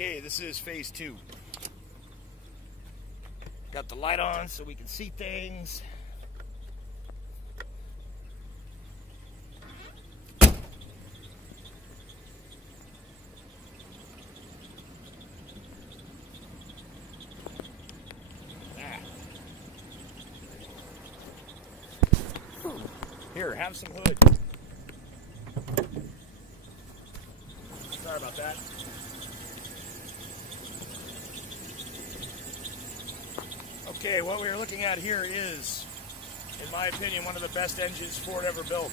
Okay, this is phase 2. Got the light on so we can see things. Here, have some hood. Sorry about that. Okay, what we're looking at here is, in my opinion, one of the best engines Ford ever built.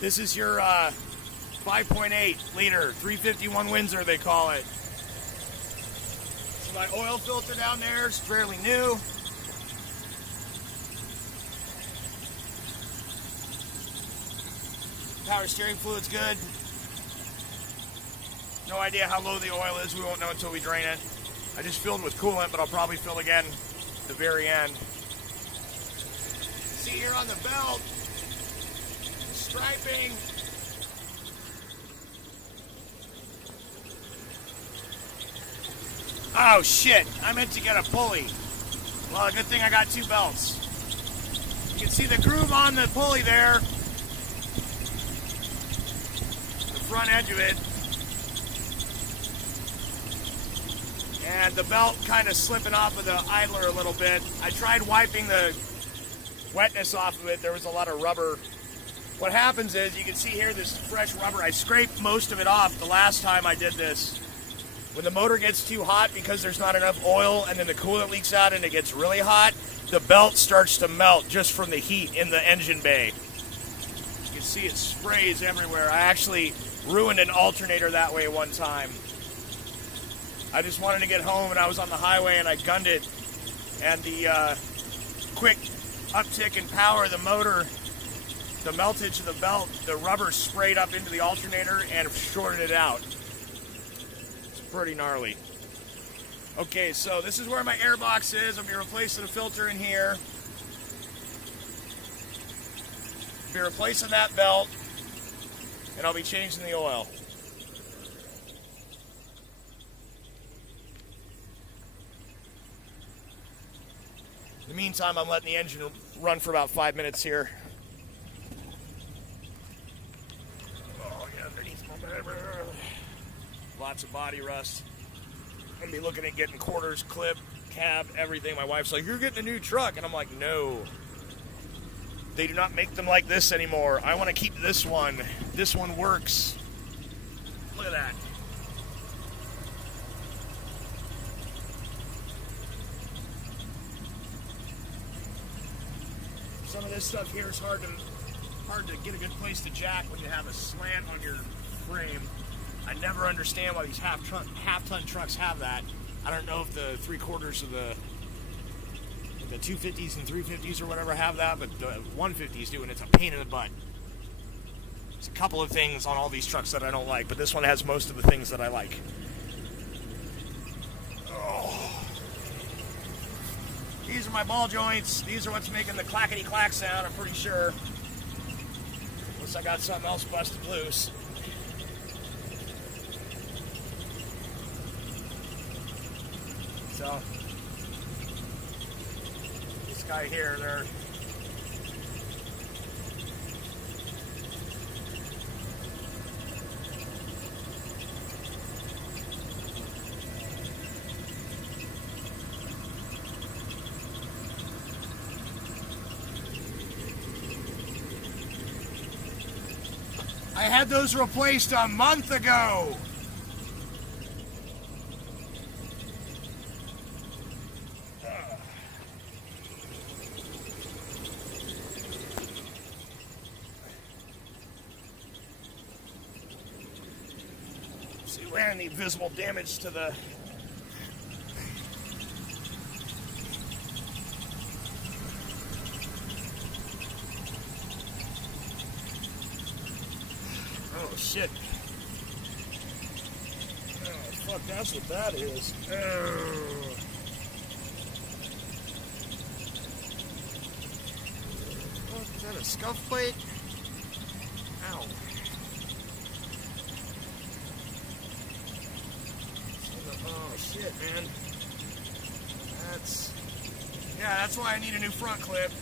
This is your 5.8 liter 351 Windsor, they call it. So my oil filter down there is fairly new. Power steering fluid's good. No idea how low the oil is. We won't know until we drain it. I just filled with coolant, but I'll probably fill again at the very end. See here on the belt, the striping. Oh shit, I meant to get a pulley. Well, a good thing I got 2 belts. You can see the groove on the pulley there. The front edge of it. And the belt kind of slipping off of the idler a little bit. I tried wiping the wetness off of it. There was a lot of rubber. What happens is, you can see here this fresh rubber. I scraped most of it off the last time I did this. When the motor gets too hot because there's not enough oil and then the coolant leaks out and it gets really hot, the belt starts to melt just from the heat in the engine bay. You can see it sprays everywhere. I actually ruined an alternator that way one time. I just wanted to get home and I was on the highway and I gunned it, and the quick uptick in power of the motor, the meltage of the belt, the rubber sprayed up into the alternator and shorted it out. It's pretty gnarly. Okay, so this is where my air box is. I'll be replacing the filter in here. I'll be replacing that belt, and I'll be changing the oil. In the meantime, I'm letting the engine run for about 5 minutes here. Oh, yeah, underneath my bed. Lots of body rust. I'm going to be looking at getting quarters, clip, cab, everything. My wife's like, you're getting a new truck. And I'm like, no. They do not make them like this anymore. I want to keep this one. This one works. Look at that. Some of this stuff here is hard to get a good place to jack when you have a slant on your frame. I never understand why these half-ton trucks have that. I don't know if the 3/4 of the 250s and 350s or whatever have that, but the 150s do, and it's a pain in the butt. There's a couple of things on all these trucks that I don't like, but this one has most of the things that I like. These are my ball joints. These are what's making the clackety-clack sound, I'm pretty sure. Unless I got something else busted loose. So, this guy here, there. I had those replaced a month ago. See, we're any visible damage to the shit. Oh, fuck, that's what that is. Oh. What, is that a scuff plate? Ow. Oh shit, man. That's why I need a new front clip.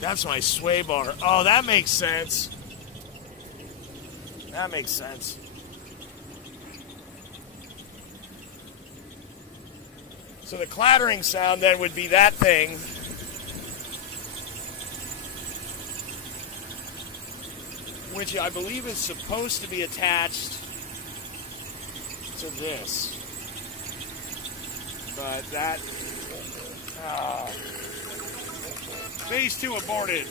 That's my sway bar. Oh, that makes sense. That makes sense. So the clattering sound then would be that thing. Which I believe is supposed to be attached to this. But that... Phase 2 aborted.